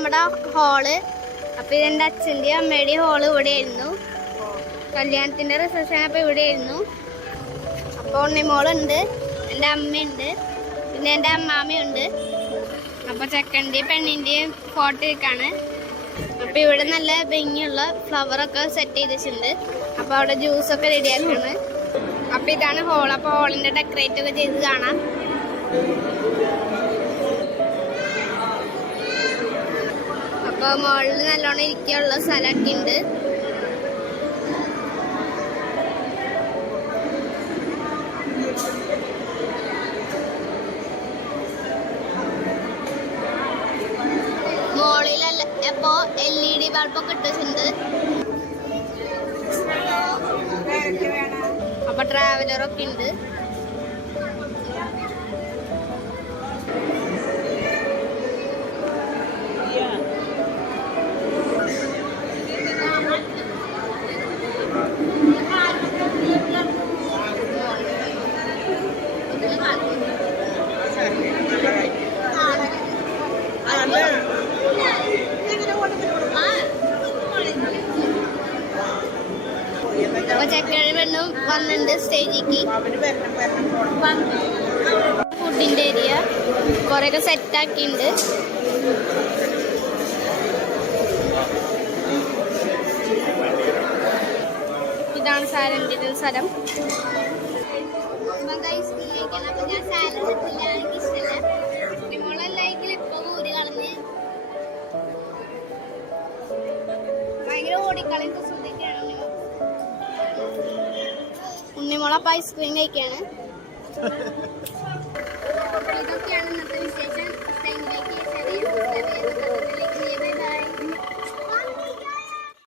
നമ്മുടെ ഹാള്. അപ്പൊ ഇതെന്റെ അച്ഛൻ്റെ അമ്മയുടെയും ഹാള് ഇവിടെ ആയിരുന്നു. കല്യാണത്തിന്റെ റിസപ്ഷൻ അപ്പൊ ഇവിടെ ആയിരുന്നു. അപ്പൊ ഉണ്ണിമോളുണ്ട്, എൻ്റെ അമ്മയുണ്ട്, പിന്നെ എൻ്റെ അമ്മാമ്മയുണ്ട്. അപ്പൊ ചെക്കൻ്റെയും പെണ്ണിന്റെയും ഫോട്ടോ ഒക്കെയാണ്. അപ്പൊ ഇവിടെ നല്ല ഭംഗിയുള്ള ഫ്ലവറൊക്കെ സെറ്റ് ചെയ്ത് വെച്ചിട്ടുണ്ട്. അപ്പൊ അവിടെ ജ്യൂസൊക്കെ റെഡിയാക്കാണ്. അപ്പൊ ഇതാണ് ഹോൾ. അപ്പൊ ഹോളിന്റെ ഡെക്കറേറ്റ് ഒക്കെ ചെയ്ത് കാണാം. അപ്പൊ മോളിൽ നല്ലോണം ഇരിക്കാനുള്ള സ്ഥലമൊക്കെ ഉണ്ട്. മോളിലല്ല അപ്പൊ LED ബൾബൊക്കെ ഇട്ടിട്ടുണ്ട്. അപ്പൊ ട്രാവലറൊക്കെ ഉണ്ട്. അപ്പൊ ചെക്കനും പെണ്ണും വന്നിട്ടുണ്ട് സ്റ്റേജിക്ക്. ഫുഡിന്റെ ഏരിയ കൊറേയൊക്കെ സെറ്റ് ആക്കിയിട്ടുണ്ട്. ഇതാണ് സാലഡിന്റെ സ്ഥലം. അപ്പൊ ഞാൻ സാലഡ് ഇട്ടില്ല, എനിക്ക് ഇഷ്ടമല്ല. കുട്ടിമോളെല്ലാം ഇപ്പൊ ഊരി കളഞ്ഞ് ഭയങ്കര ഓടിക്കളയും കുസൃതിയൊക്കെയാണ്. ഉണ്ണിമോള അപ്പൊ ഐസ്ക്രീം കഴിക്കാണ്. ഇതൊക്കെ